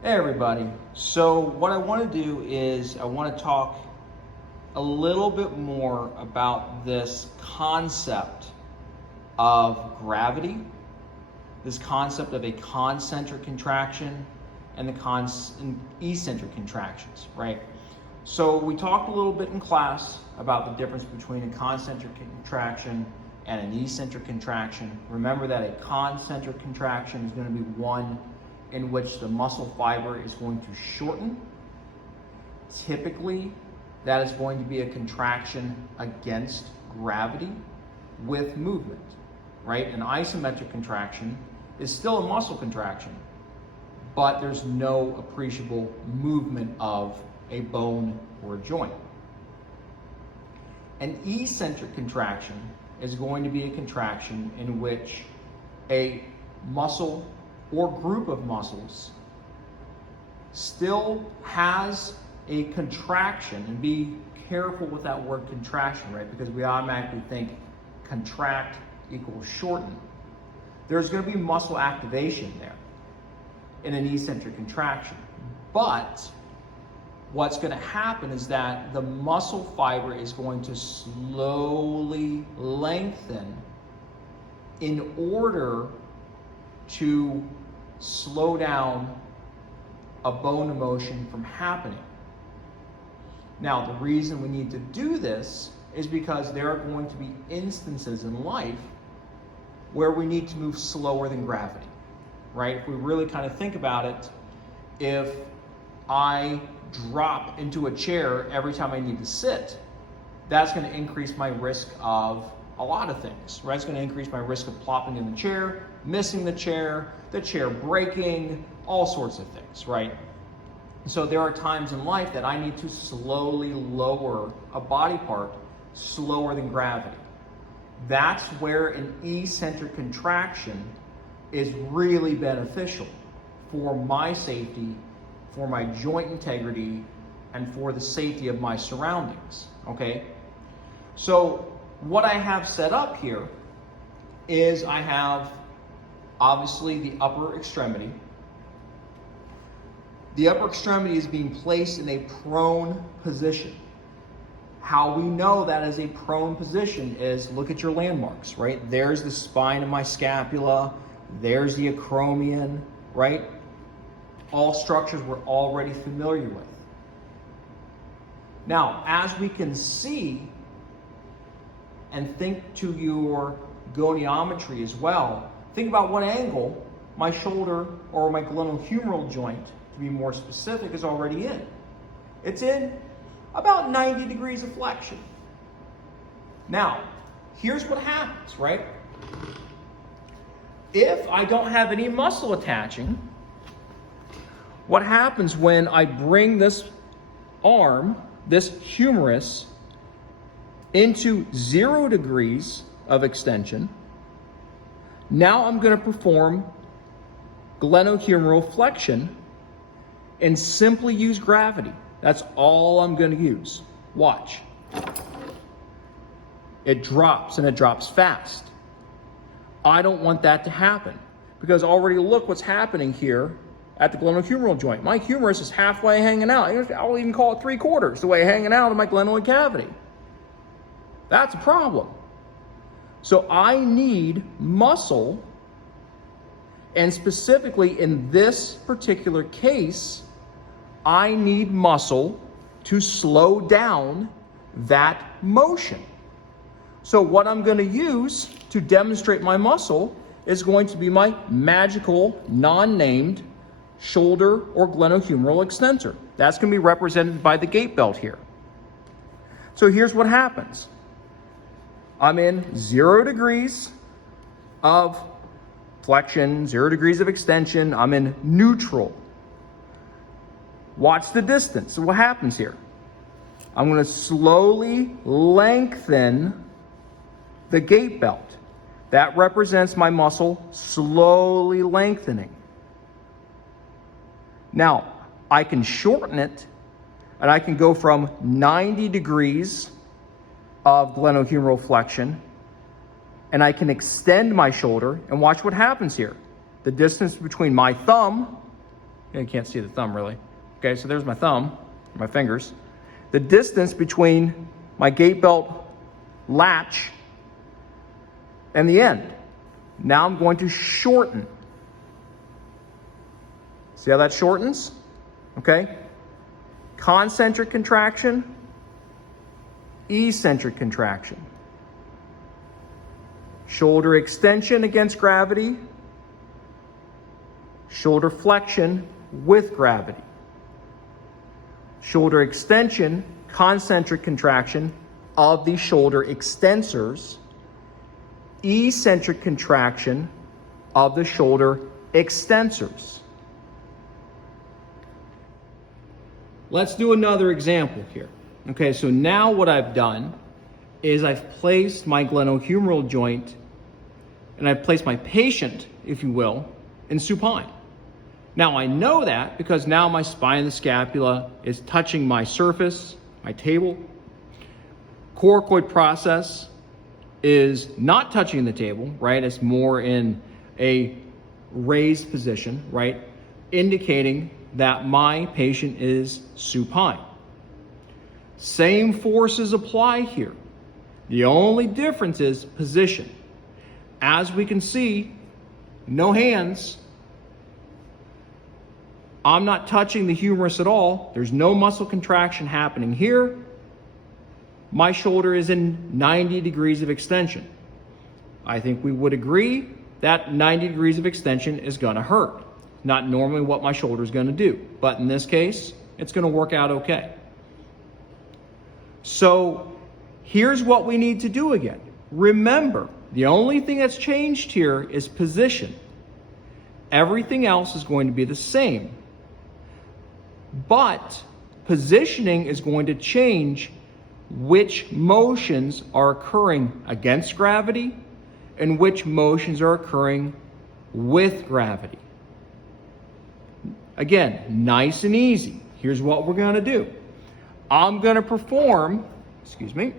Hey everybody. So what I want to do is I want to talk a little bit more about this concept of gravity, this concept of a concentric contraction and the eccentric contractions, right? So we talked a little bit in class about the difference between a concentric contraction and an eccentric contraction. Remember that a concentric contraction is going to be one in which the muscle fiber is going to shorten. Typically, that is going to be a contraction against gravity with movement, right? An isometric contraction is still a muscle contraction, but there's no appreciable movement of a bone or a joint. An eccentric contraction is going to be a contraction in which a muscle or group of muscles still has a contraction, and be careful with that word contraction, right? Because we automatically think contract equals shorten. There's going to be muscle activation there in an eccentric contraction. But what's going to happen is that the muscle fiber is going to slowly lengthen in order to slow down a bone motion from happening. Now, the reason we need to do this is because there are going to be instances in life where we need to move slower than gravity, right? If we really kind of think about it, if I drop into a chair every time I need to sit, that's going to increase my risk of a lot of things, right? It's going to increase my risk of plopping in the chair, missing the chair breaking, all sorts of things, right? So there are times in life that I need to slowly lower a body part slower than gravity. That's where an eccentric contraction is really beneficial for my safety, for my joint integrity, and for the safety of my surroundings, okay? So what I have set up here is I have obviously the upper extremity. The upper extremity is being placed in a prone position. How we know that is a prone position is look at your landmarks, right? There's the spine of my scapula, there's the acromion, right? All structures we're already familiar with. Now, as we can see, and think to your goniometry as well, think about what angle my shoulder or my glenohumeral joint, to be more specific, is already in. It's in about 90 degrees of flexion. Now, here's what happens, right? If I don't have any muscle attaching, what happens when I bring this arm, this humerus, into 0 degrees of extension? Now I'm going to perform glenohumeral flexion and simply use gravity. That's all I'm going to use. Watch. It drops, and it drops fast. I don't want that to happen because already look what's happening here at the glenohumeral joint. My humerus is halfway hanging out. I'll even call it 3/4 the way hanging out of my glenoid cavity. That's a problem. So I need muscle, and specifically in this particular case, I need muscle to slow down that motion. So what I'm going to use to demonstrate my muscle is going to be my magical, non-named shoulder or glenohumeral extensor. That's going to be represented by the gait belt here. So here's what happens. I'm in 0 degrees of flexion, 0 degrees of extension. I'm in neutral. Watch the distance. So what happens here? I'm going to slowly lengthen the gait belt. That represents my muscle slowly lengthening. Now, I can shorten it, and I can go from 90 degrees of glenohumeral flexion, and I can extend my shoulder, and watch what happens here. The distance between my thumb You can't see the thumb really. Okay, so there's my thumb, my fingers. The distance between my gait belt latch and the end. Now I'm going to shorten. See how that shortens? Okay. Concentric contraction, eccentric contraction. Shoulder extension against gravity, shoulder flexion with gravity. Shoulder extension, concentric contraction of the shoulder extensors, eccentric contraction of the shoulder extensors. Let's do another example here. Okay, so now what I've done is I've placed my glenohumeral joint and I've placed my patient, if you will, in supine. Now I know that because now my spine and the scapula is touching my surface, my table. Coracoid process is not touching the table, right? It's more in a raised position, right? Indicating that my patient is supine. Same forces apply here. The only difference is position. As we can see, no hands. I'm not touching the humerus at all. There's no muscle contraction happening here. My shoulder is in 90 degrees of extension. I think we would agree that 90 degrees of extension is going to hurt. Not normally what my shoulder is going to do, but in this case, it's going to work out okay. So here's what we need to do again. Remember, the only thing that's changed here is position. Everything else is going to be the same. But positioning is going to change which motions are occurring against gravity and which motions are occurring with gravity. Again, nice and easy. Here's what we're going to do. I'm going to perform,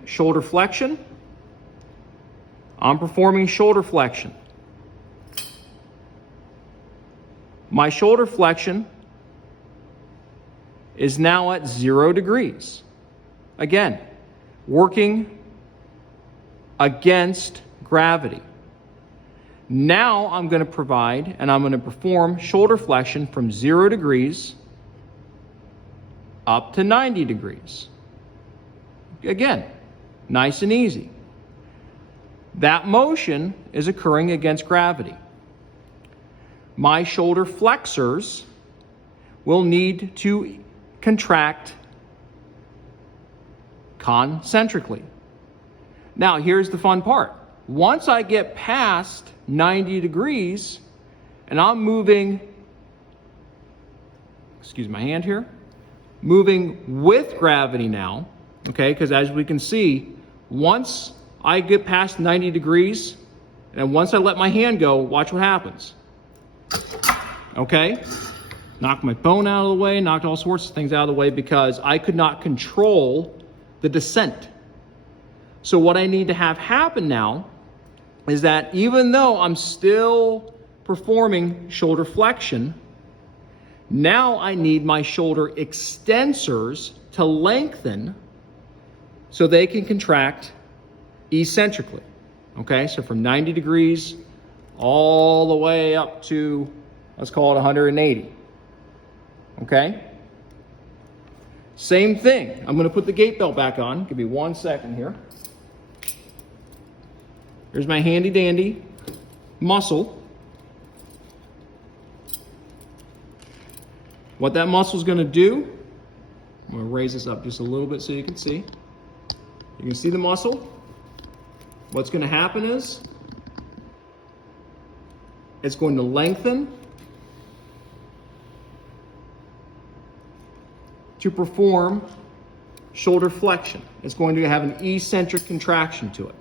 shoulder flexion. I'm performing shoulder flexion. My shoulder flexion is now at 0 degrees. Again, working against gravity. Now I'm going to provide and I'm going to perform shoulder flexion from 0 degrees up to 90 degrees. Again, nice and easy. That motion is occurring against gravity. My shoulder flexors will need to contract concentrically. Now, here's the fun part. Once I get past 90 degrees and I'm moving, excuse my hand here, moving with gravity now, okay, because as we can see, once I get past 90 degrees and once I let my hand go, watch what happens. Okay? Knocked my bone out of the way, knocked all sorts of things out of the way because I could not control the descent. So what I need to have happen now is that even though I'm still performing shoulder flexion, now I need my shoulder extensors to lengthen so they can contract eccentrically. Okay, so from 90 degrees all the way up to, let's call it 180. Okay? Same thing. I'm going to put the gait belt back on. Give me 1 second here. Here's my handy dandy muscle. What that muscle is going to do, I'm going to raise this up just a little bit so you can see. You can see the muscle. What's going to happen is it's going to lengthen to perform shoulder flexion. It's going to have an eccentric contraction to it.